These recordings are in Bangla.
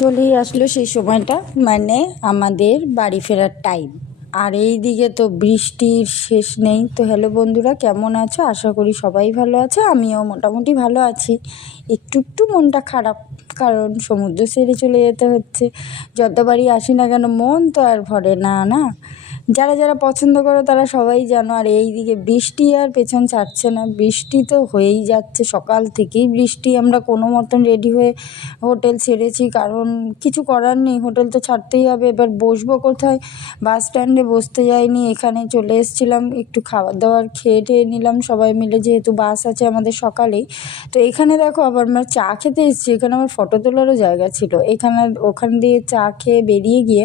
চলেই আসলো সেই সময়টা, মানে আমাদের বাড়ি ফেরার টাইম। আর এই দিকে তো বৃষ্টির শেষ নেই। তো হ্যালো বন্ধুরা, কেমন আছো? আশা করি সবাই ভালো আছে, আমিও মোটামুটি ভালো আছি। একটু একটু মনটা খারাপ, কারণ সমুদ্র ছেড়ে চলে যেতে হচ্ছে। যতবারই আসি না কেন মন তো আর ভরে না, না? যারা যারা পছন্দ করো তারা সবাই জানো। আর এই দিকে বৃষ্টি আর পেছন ছাড়ছে না, বৃষ্টি তো হয়েই যাচ্ছে সকাল থেকেই বৃষ্টি। আমরা কোনো মতন রেডি হয়ে হোটেল ছেড়েছি, কারণ কিছু করার নেই, হোটেল তো ছাড়তেই হবে। এবার বসবো কোথায়? বাস স্ট্যান্ডে বসতে যাইনি, এখানে চলে এসেছিলাম, একটু খাবার দাবার খেয়ে টেয়ে নিলাম সবাই মিলে, যেহেতু বাস আছে আমাদের সকালেই। তো এখানে দেখো, আবার আমরা চা খেতে এসেছি, এখানে আমার ফটো তোলারও জায়গা ছিল। এখানে ওখান দিয়ে চা খেয়ে বেরিয়ে গিয়ে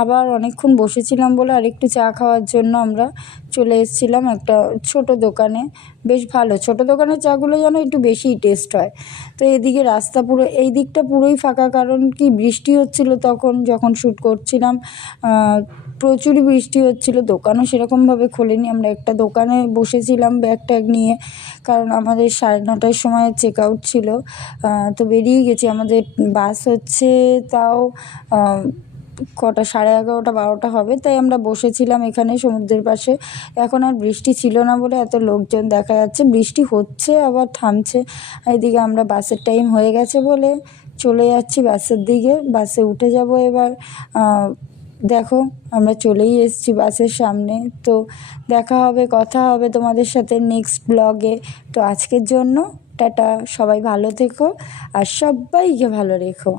আবার অনেকক্ষণ বসেছিলাম বলে আরেকটু চা খাওয়ার জন্য আমরা চলে এসেছিলাম একটা ছোট দোকানে। বেশ ভালো, ছোট দোকানের চাগুলো যেন একটু বেশিই টেস্ট হয়। তো এদিকে রাস্তা পুরো, এই দিকটা পুরোই ফাঁকা, কারণ কি বৃষ্টি হচ্ছিল তখন যখন শ্যুট করছিলাম। প্রচুরই বৃষ্টি হচ্ছিল, দোকানও সেরকমভাবে খোলেনি। আমরা একটা দোকানে বসেছিলাম ব্যাগ ট্যাগ নিয়ে, কারণ আমাদের 9:30টার সময় চেক আউট ছিল। তো বেরিয়ে গেছি, আমাদের বাস হচ্ছে তাও কটা, 11:30 12টা হবে। তাই আমরা বসেছিলাম এখানে সমুদ্রের পাশে। এখন আর বৃষ্টি ছিল না বলে এত লোকজন দেখা যাচ্ছে, বৃষ্টি হচ্ছে আবার থামছে। এদিকে আমরা বাসের টাইম হয়ে গেছে বলে চলে যাচ্ছি বাসের দিকে, বাসে উঠে যাব এবার। দেখো, আমরা চলেই এসেছি বাসের সামনে। তো দেখা হবে, কথা হবে তোমাদের সাথে নেক্সট ব্লগে। তো আজকের জন্য টাটা, সবাই ভালো থেকো আর সবাইকে ভালো রেখো।